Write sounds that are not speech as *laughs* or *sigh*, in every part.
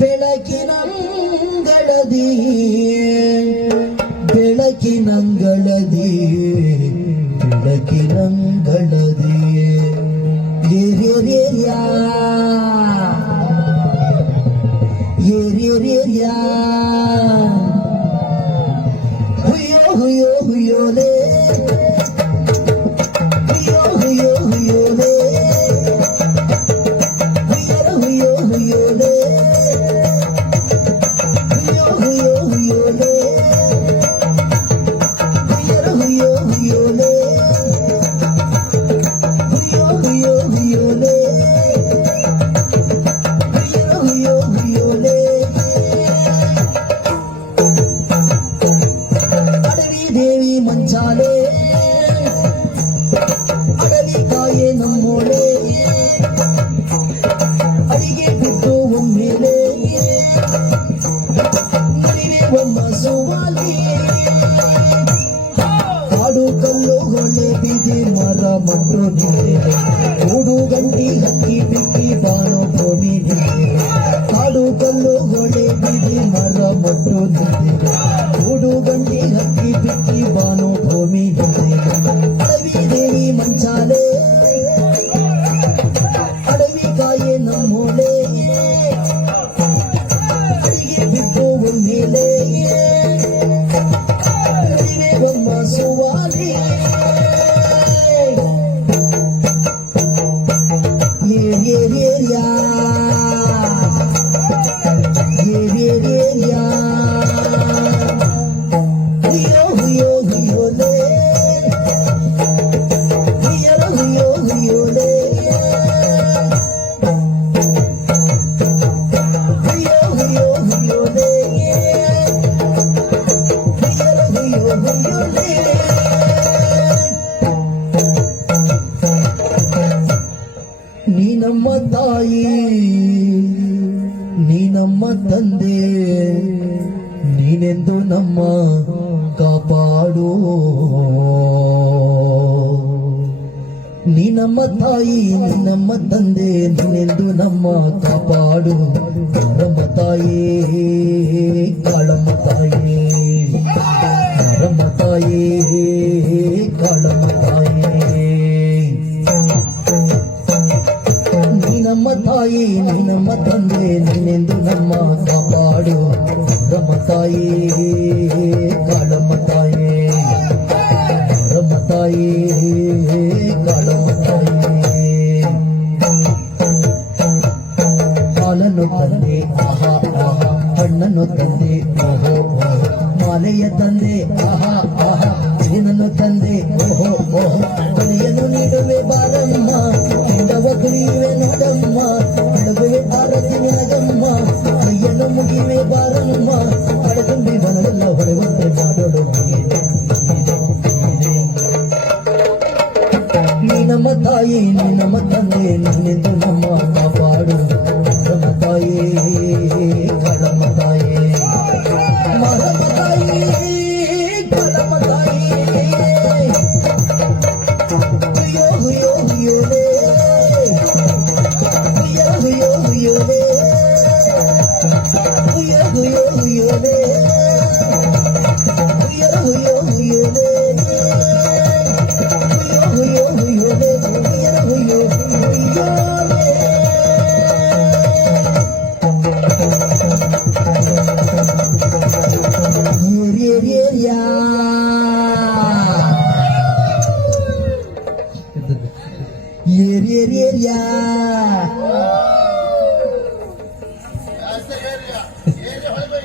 ಬೆಳಕಿನಂಗಳದಿ ಬೆಳಕಿನಂಗಳದಿ ಬೆಳಕಿನಂಗಳದಿ. ಹುಯೋ ಹುಯೋ ಹುಯೋ ಹುಯ್ಯೋಲೇ. ನೀನೆಂದು ನಮ್ಮ ಕಾಪಾಡು ನೀ ನಮ್ಮ ತಾಯಿ ನೀ ನಮ್ಮ ತಂದೆ ನೀನೆಂದು ನಮ್ಮ ಕಾಪಾಡು ನಮ್ಮ ತಾಯಿ ಕಾಳಮ್ಮ ತಾಯಿ ನರಮ್ಮ ತಾಯಿ ಕಾಳಮ್ಮ ತಾಯಿ ನೀ ನಮ್ಮ ತಾಯಿ ನೀ ನಮ್ಮ ತಂದೆ ನೀನೆಂದು ನಮ್ಮ ಕಾಪಾಡು ನಮ್ಮ ತಾಯಿ ಕಾಳಮ್ಮ ತಾಯಿ ನಮ್ಮ ತಾಯಿ ಕಾಳಮ್ಮ ತಾಯಿ ಹಾಲನ್ನು ತಂದೆ ಆಹಾ ಆಹಾ ಹಣ್ಣನ್ನು ತಂದೆ ಓಹೋ ಓಹೋ ಮಾಲೆಯ ತಂದೆ ಆಹಾ ಆಹಾ ಜೇನನ್ನು ತಂದೆ ಓಹೋ ಓಹೋ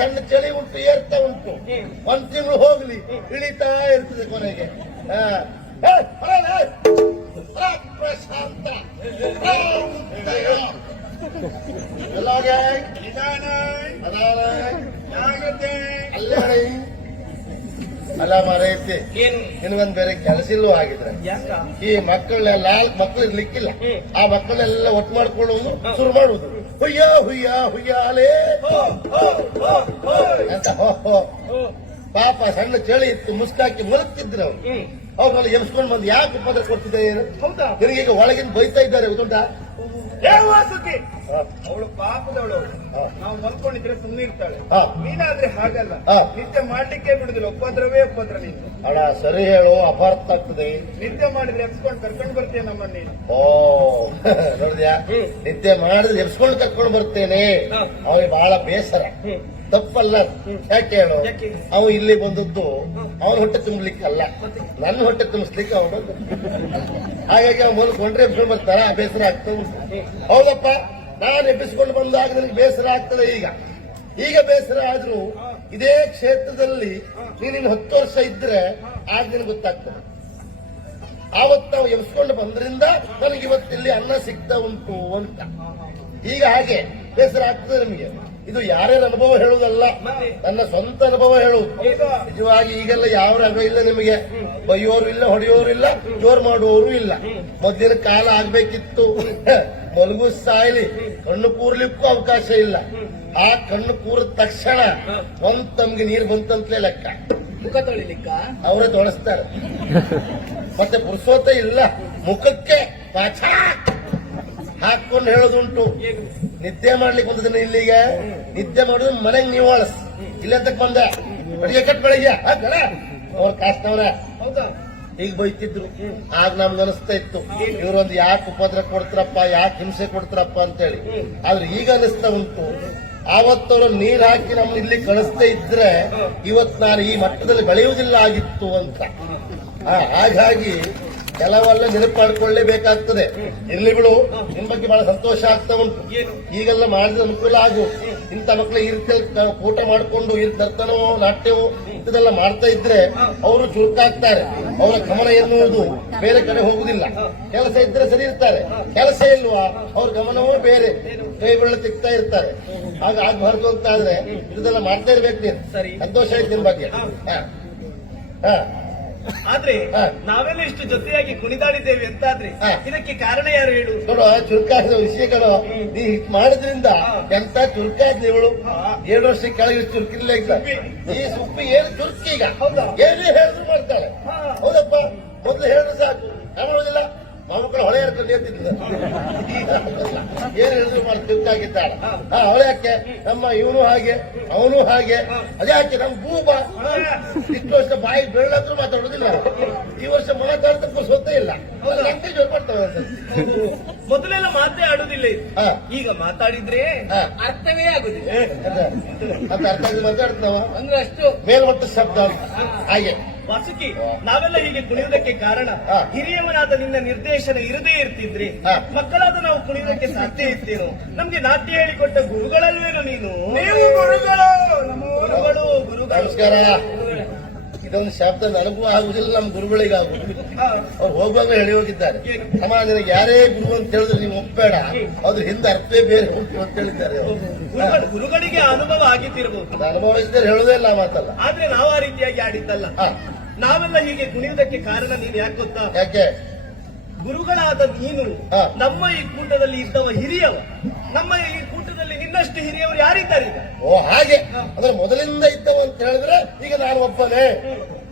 ಸಣ್ಣ ಚಳಿ ಉಂಟು ಏರ್ತಾ ಉಂಟು. ಒಂದ್ ತಿಂಗಳು ಹೋಗ್ಲಿ ಇಳಿತಾ ಇರ್ತದೆ ಕೊನೆಗೆ. ಪ್ರಶಾಂತ. ಅಲ್ಲೇ ಮಾರೈತಿ ನಿನಗೊಂದ್ ಬೇರೆ ಕೆಲಸ ಇಲ್ಲೂ ಆಗಿದ್ರೆ ಈ ಮಕ್ಕಳನ್ನೆಲ್ಲ ಮಕ್ಕಳು ಇರ್ಲಿಕ್ಕಿಲ್ಲ ಆ ಮಕ್ಕಳೆಲ್ಲ ಒಟ್ಟು ಮಾಡ್ಕೊಳ್ಳೋದು ಶುರು ಮಾಡುವುದು ಹುಯ್ಯ ಹುಯ್ಯ ಹುಯ್ಯಾಲೇ. ಅಂತ. ಪಾಪ ಸಣ್ಣ ಚಳಿ ಇತ್ತು ಮುಸ್ಕಾಕಿ ಮಲಗ್ತಿದ್ರು ಅವ್ರು. ಹ್ಮ್. ಅವ್ರನ್ನ ಎಬ್ಸ್ಕೊಂಡು ಬಂದು ಯಾಕೆ ಉಪದ್ರ ಕೊಡ್ತಿದ್ದೆ ಏನು? ಹೌದಾ? ನಿನಗೆ ಈಗ ಒಳಗಿನ ಬೈತಾ ಇದ್ದಾರೆ ಗೊತ್ತುಂಟ? ಅವಳು ಪಾಪದವಳು. ನಾವು ಮಲ್ಕೊಂಡಿದ್ರೆ ಸುಮ್ಮನೆ ಇರ್ತಾಳೆ. ನೀನಾದ್ರೆ ಹಾಗಲ್ಲ. ನಿತ್ಯ ಮಾಡ್ಲಿಕ್ಕೆ ಬಿಡುದಿಲ್ಲ ಉಪದ್ರವೇ ಉಪದ್ರ ನೀನು. ಅಣ್ಣ ಸರಿ ಹೇಳು ಅಪಾರ್ಥ ಆಗ್ತದೆ. ನಿತ್ಯ ಮಾಡಿದ್ರೆ ಎಬ್ಸ್ಕೊಂಡು ಕರ್ಕೊಂಡು ಬರ್ತೇನೆ ನಮ್ಮನ್ನಿ ನೀನು. ಓ ನೋಡಿದ್ಯಾ? ನಿತ್ಯ ನಿದ್ದೆ ಮಾಡಿದ್ರೆ ಎಬ್ಸ್ಕೊಂಡು ಕರ್ಕೊಂಡು ಬರ್ತೇನೆ. ಅವ್ರಿಗೆ ಅವನಿಗೆ ಬಹಳ ಬೇಸರ. ತಪ್ಪಲ್ಲ. ಯಾಕೆ ಹೇಳು? ಅವ್ ಇಲ್ಲಿ ಬಂದದ್ದು ಅವನ ಹೊಟ್ಟೆ ತುಂಬಲಿಕ್ಕೆ ಅಲ್ಲ. ನನ್ನ ಹೊಟ್ಟೆ ತುಂಬಿಸ್ಲಿಕ್ಕೆ ಅವನು ಹಾಗಾಗಿ ಅವನು ಮಲ್ಕೊಂಡ್ರೆ ಕೊಂಡ್ರೆ ತರ ಬೇಸರ ಆಗ್ತದೆ. ಹೌದಪ್ಪ ನಾನು ಎಬ್ಬಿಸ್ಕೊಂಡು ಬಂದಾಗ ನನಗೆ ಬೇಸರ ಆಗ್ತದೆ ಈಗ. ಈಗ ಬೇಸರ ಆದ್ರೂ ಇದೇ ಕ್ಷೇತ್ರದಲ್ಲಿ ನೀನು ಹತ್ತು ವರ್ಷ ಇದ್ರೆ ಆಗ ನಿನ್ ಗೊತ್ತಾಗ್ತದೆ. ಆವತ್ತು ನಾವು ಎಬ್ಸ್ಕೊಂಡು ಬಂದ್ರಿಂದ ನನಗೆ ಇವತ್ತಿಲ್ಲಿ ಅನ್ನ ಸಿಗ್ತಾ ಉಂಟು ಅಂತ. ಈಗ ಹಾಗೆ ಬೇಸರ ಆಗ್ತದೆ ನಮಗೆ? ಇದು ಯಾರ್ಯಾರ ಅನುಭವ ಹೇಳುವುದಲ್ಲ? ನನ್ನ ಸ್ವಂತ ಅನುಭವ ಹೇಳುವುದು? ನಿಜವಾಗಿ ಈಗೆಲ್ಲ ಯಾವ ರಂಗ ಇಲ್ಲ ನಿಮಗೆ. ಬೈಯೋರು ಇಲ್ಲ ಹೊಡೆಯೋರು ಇಲ್ಲ ಜೋರ್ ಮಾಡುವವರು ಇಲ್ಲ. ಮೊದಲಿನ ಕಾಲ ಆಗ್ಬೇಕಿತ್ತು. *laughs* ಮಲಗು ಸಾಯ್ಲಿ ಕಣ್ಣು ಕೂರ್ಲಿಕ್ಕೂ ಅವಕಾಶ ಇಲ್ಲ. ಆ ಕಣ್ಣು ಕೂರಿದ ತಕ್ಷಣ ಒಂದ್ ತಮ್ಗೆ ನೀರು ಬಂತಂತಲೇ ಲೆಕ್ಕ. ಮುಖ ತೊಳಿಲಿಕ್ಕ? ಅವರೇ ತೊಳಸ್ತಾರೆ. ಮತ್ತೆ ಪುರುಷೋತ್ತ ಇಲ್ಲ ಮುಖಕ್ಕೆ ಪಾಚ ಹಾಕೊಂಡು ಹೇಳೋದುಂಟು. ನಿದ್ದೆ ಮಾಡ್ಲಿಕ್ಕೆ ಬಂದಿದ್ದೀನಿ ಇಲ್ಲಿಗೆ ನಿದ್ದೆ ಮಾಡುದು ಮನೆಗೆ ನೀವು ಅಳಸ್. ಇಲ್ಲ ಬಂದೆ. ಬೆಳಿಗ್ಗೆ ಕಟ್ ಬೆಳಿಗ್ಗೆ. ಅವ್ರ ಕಾಸ್ತವ್ರ ಹೌದಾ? ಈಗ ಬೈತಿದ್ರು. ಆಗ ನಮ್ಗೆ ಅನಿಸ್ತಾ ಇತ್ತು. ಇವ್ರೊಂದು ಯಾಕೆ ಉಪದ್ರ ಕೊಡ್ತಾರಪ್ಪ ಯಾಕೆ ಹಿಂಸೆ ಕೊಡ್ತಾರಪ್ಪ ಅಂತೇಳಿ. ಆದ್ರೆ ಈಗ ಅನಿಸ್ತಾ ಉಂಟು. ಆವತ್ತವ್ರು ನೀರ್ ಹಾಕಿ ನಮ್ಮ ಇಲ್ಲಿ ಕಳಿಸ್ತಾ ಇದ್ರೆ ಇವತ್ ನಾನು ಈ ಮಟ್ಟದಲ್ಲಿ ಬೆಳೆಯುವುದಿಲ್ಲ ಆಗಿತ್ತು ಅಂತ. ಹಾಗಾಗಿ ಕೆಲವೆಲ್ಲ ನೆನಪು ಮಾಡ್ಕೊಳ್ಳೇಬೇಕಾಗ್ತದೆ ಇರ್ಲಿ ಬಿಡು. ನಿನ್ ಬಗ್ಗೆ ಬಹಳ ಸಂತೋಷ ಆಗ್ತಾ ಉಂಟು? ಈಗೆಲ್ಲ ಮಾಡಿದ ಅನುಕೂಲ ಆಗು. ಇಂಥ ಮಕ್ಕಳು ಈ ರೀತಿಯಲ್ಲಿ ಊಟ ಮಾಡಿಕೊಂಡು ಈ ನರ್ತನವೋ ನಾಟ್ಯವೋ ಇಂಥದೆಲ್ಲ ಮಾಡ್ತಾ ಇದ್ರೆ ಅವರು ಚುರುಕಾಗ್ತಾರೆ. ಅವರ ಗಮನ ಎನ್ನುವುದು ಬೇರೆ ಕಡೆ ಹೋಗುದಿಲ್ಲ ಕೆಲಸ ಇದ್ರೆ ಸರಿ ಇರ್ತಾರೆ. ಕೆಲಸ ಇಲ್ವಾ? ಅವ್ರ ಗಮನವೂ ಬೇರೆ. ಕೈಗಳನ್ನ ತಿಕ್ತಾ ಇರ್ತಾರೆ. ಆಗ ಆಗ್ಬಾರ್ದು ಅಂತ ಆದ್ರೆ ಇದೆಲ್ಲ ಮಾಡ್ತಾ ಇರ್ಬೇಕು ನೀನು. ಸಂತೋಷ ಆಯ್ತು ನಿನ್ ಬಗ್ಗೆ. ಹಾ. ಆದ್ರೆ ನಾವೆಲ್ಲ ಇಷ್ಟು ಜೊತೆಯಾಗಿ ಕುಣಿದಾಡಿದ್ದೇವೆ ಅಂತಾದ್ರೆ. ಇದಕ್ಕೆ ಕಾರಣ ಯಾರು ಹೇಳು? ಚುರುಕಾದ ವಿಷಯಗಳು ನೀ ಹಿಟ್ ಮಾಡಿದ್ರಿಂದ ಎಂತ ಚುರುಕಾದ್ ಇವಳು? ಏಳು ವರ್ಷ ಕೆಳಗೆ ಚುರುಕಿಲ್ಲ ಈಗ. ಈ ಸುಪ್ಪಿ ಏನು ಚುರುಕಿ ಈಗ? ಹೌದಾ? ಏನೇ ಹೇಳಿದ್ರು ಮಾಡ್ತಾಳೆ. ಹೌದಪ್ಪ ಮೊದಲು ಹೇಳಿದ್ರೆ ಸಾಕು. ಕಾಣೋದಿಲ್ಲ ನಿಂತಿದ್ದ. ಏನ್ ಹೇಳಿದ್ರು ಮಾಡಿ ಚುರುಕಾಗಿದ್ದಾಳೆ ಹಾ ಅವಳೆ ಯಾಕೆ? ನಮ್ಮ ಇವನು ಹಾಗೆ ಅವನು ಹಾಗೆ. ಅದೇ ಯಾಕೆ ನಮ್ ಭೂಪ? ಇಷ್ಟು ವರ್ಷ ಬಾಯಿ ಬೆಳ್ಳಂದ್ರೂ ಮಾತಾಡೋದಿಲ್ಲ ಈ ವರ್ಷ ಮಾತಾಡ್ತಕ್ಕೂ ಸ್ವತ್ತೇ ಇಲ್ಲ. ನಂಗೆ ಜೋರ್ ಮಾಡ್ತಾವೆ. ಮೊದಲೆಲ್ಲ ಮಾತೇ ಆಡುದಿಲ್ಲ ಈಗ ಮಾತಾಡಿದ್ರೆ. ಅರ್ಥವೇ ಆಗುದಿಲ್ಲ. ಅರ್ಥ ಆಗಿ ಮಾತಾಡ್ತಾವ ಅಂದ್ರೆ ಅಷ್ಟು ಮೇಲ್ಮಟ್ಟ ಶಬ್ದ ಅಂತ. ಹಾಗೆ. ವಾಸುಕಿ ನಾವೆಲ್ಲ ಹೀಗೆ ಕುಣಿಯುವುದಕ್ಕೆ ಕಾರಣ. ಹಿರಿಯವನಾದ ನಿನ್ನ ನಿರ್ದೇಶನ ಇರದೇ ಇರ್ತಿದ್ರಿ. ಮಕ್ಕಳಾದ ನಾವು ಕುಣಿಯುವುದಕ್ಕೆ ಸಾಧ್ಯ ಇರ್ತೇನೋ ನಮ್ಗೆ ನಾಟ್ಯ ಹೇಳಿಕೊಟ್ಟ ಗುರುಗಳಲ್ವೇನೋ ನೀನು? ನೀವು ಗುರುಗಳು ಗುರುಗಳು ಇದೊಂದು ಶಬ್ದ ನನಗೂ ಆಗುದಿಲ್ಲ ನಮ್ಮ ಗುರುಗಳಿಗೆ ಆಗುದಿಲ್ಲ. ಅವ್ರು ಹೋಗುವಾಗ ಹೇಳಿ ಹೋಗಿದ್ದಾರೆ? ಅಮ್ಮ ನಿನಗೆ ಯಾರೇ ಗುರು ಅಂತ ಹೇಳಿದ್ರೆ ನೀವು ಒಪ್ಪಬೇಡ. ಅದ್ರ ಹಿಂದೆ ಅರ್ಥವೇ ಬೇರೆ ಉಂಟು ಅಂತ ಹೇಳಿದ್ದಾರೆ. ಗುರುಗಳಿಗೆ ಅನುಭವ ಆಗಿತ್ತಿರಬಹುದು ಅನುಭವ ಅನುಭವಿಸಿದ್ರೆ ಹೇಳುದೇ ಇಲ್ಲ ಮಾತಲ್ಲ. ಆದ್ರೆ ನಾವು ಆ ರೀತಿಯಾಗಿ ಆಡಿದ್ದಲ್ಲ. ನಾವೆಲ್ಲ ಹೀಗೆ ಕುಣಿಯುವುದಕ್ಕೆ ಕಾರಣ ನೀನು ಯಾಕೆ ಗೊತ್ತಾ? ಯಾಕೆ? ಗುರುಗಳಾದ ನೀನು. ನಮ್ಮ ಈ ಕೂಟದಲ್ಲಿ ಇದ್ದವ ಹಿರಿಯವ. ನಮ್ಮ ಈ ಕೂಟದಲ್ಲಿ ನಿನ್ನಷ್ಟು ಹಿರಿಯವರು ಯಾರಿದ್ದಾರೆ ಈಗ? ಓ ಹಾಗೆ. ಅಂದ್ರೆ ಮೊದಲಿಂದ ಇದ್ದವ ಅಂತ ಹೇಳಿದ್ರೆ ಈಗ ನಾನು ಒಬ್ಬನೇ.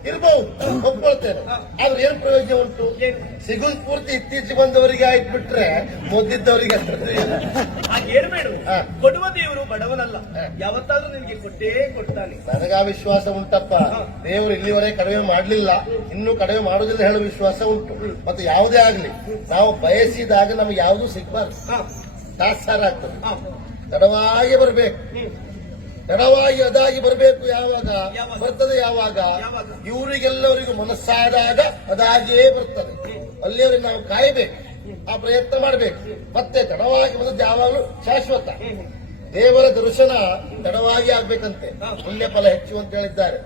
ಇರ್ಬಹುದು ಒಪ್ಕೊಳ್ತೇನೆ. ಆದ್ರೆ ಏನ್ ಪ್ರಯೋಜನ ಉಂಟು? ಸಿಗುದು ಸಿಗುಲ್ ಪೂರ್ತಿ ಇತ್ತೀಚೆಗೆ ಬಂದವರಿಗೆ ಆಯ್ತು ಬಿಟ್ರೆ ಮೊದ್ದಿದ್ದವರಿಗೆ ಅಷ್ಟೊಂದು ಇಲ್ಲ. ಹಾಗೆ ಹೇಳ್ಬೇಡ ಹಾ. ಕೊಡುವ ದೇವರು ಬಡವನಲ್ಲ. ಯಾವತ್ತಾದ್ರೂ ನಿನಗೆ ಕೊಟ್ಟೇ ಕೊಡ್ತಾನೆ. ನನಗ ವಿಶ್ವಾಸ ಉಂಟಪ್ಪ. ದೇವರು ಇಲ್ಲಿವರೆಗೆ ಕಡಿಮೆ ಮಾಡಲಿಲ್ಲ. ಇನ್ನು ಕಡಿಮೆ ಮಾಡುವುದಿಲ್ಲ ಹೇಳುವ ವಿಶ್ವಾಸ ಉಂಟು. ಮತ್ತೆ ಯಾವುದೇ ಆಗ್ಲಿ ನಾವು ಬಯಸಿದಾಗ ನಮ್ಗೆ ಯಾವುದು ಸಿಗ್ಬಾರ್ದು. ತಾತ್ಸಾರ ಆಗ್ತದೆ. ತಡವಾಗಿ ಬರ್ಬೇಕು. ತಡವಾಗಿ ಅದಾಗಿ ಬರಬೇಕು ಯಾವಾಗ? ಬರ್ತದೆ ಯಾವಾಗ? ಯಾವಾಗ? ಇವರಿಗೆಲ್ಲರಿಗೂ ಮನಸ್ಸಾದಾಗ ಅದಾಗಿಯೇ ಬರ್ತದೆ. ಅಲ್ಲಿಯವರಿಗೆ ನಾವು ಕಾಯಬೇಕು. ಆ ಪ್ರಯತ್ನ ಮಾಡಬೇಕು. ಮತ್ತೆ ತಡವಾಗಿ ಬಂದದ್ದು ಯಾವಾಗಲೂ ಶಾಶ್ವತ. ದೇವರ ದರ್ಶನ ತಡವಾಗಿ ಆಗ್ಬೇಕಂತೆ. ಪುಣ್ಯ ಫಲ ಹೆಚ್ಚು ಅಂತ ಹೇಳಿದ್ದಾರೆ.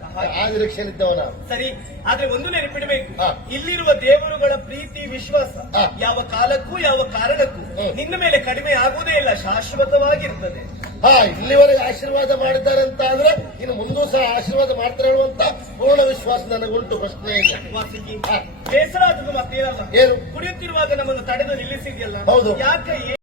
ಆ ನಿರೀಕ್ಷೆಯಲ್ಲಿದ್ದವ ನಾವು. ಸರಿ. ಆದ್ರೆ ಒಂದು ನೆನಪಿಡಬೇಕು. ಇಲ್ಲಿರುವ ದೇವರುಗಳ ಪ್ರೀತಿ ವಿಶ್ವಾಸ ಯಾವ ಕಾಲಕ್ಕೂ ಯಾವ ಕಾರಣಕ್ಕೂ. ನಿನ್ನ ಮೇಲೆ ಕಡಿಮೆ ಆಗುವುದೇ ಇಲ್ಲ. ಶಾಶ್ವತವಾಗಿರ್ತದೆ. ಹಾ ಇಲ್ಲಿವರೆಗೆ ಆಶೀರ್ವಾದ ಮಾಡಿದ್ದಾರೆ ಅಂತ ಆದ್ರೆ ಇನ್ನು ಮುಂದೂ ಸಹ ಆಶೀರ್ವಾದ ಮಾಡ್ತಾರೆ ಹೇಳುವಂತ ಪೂರ್ಣ ವಿಶ್ವಾಸ ನನಗುಂಟು ಪ್ರಶ್ನೆ ಇಲ್ಲ. ಬೇಸರ ಆದದ್ದು ಮತ್ತೇನಲ್ಲ ಏನು ಕುಡಿಯುತ್ತಿರುವಾಗ ನಮ್ಮನ್ನು ತಡೆದು ನಿಲ್ಲಿಸಿದ್ಯಲ್ಲ ಹೌದು. ಯಾಕೆ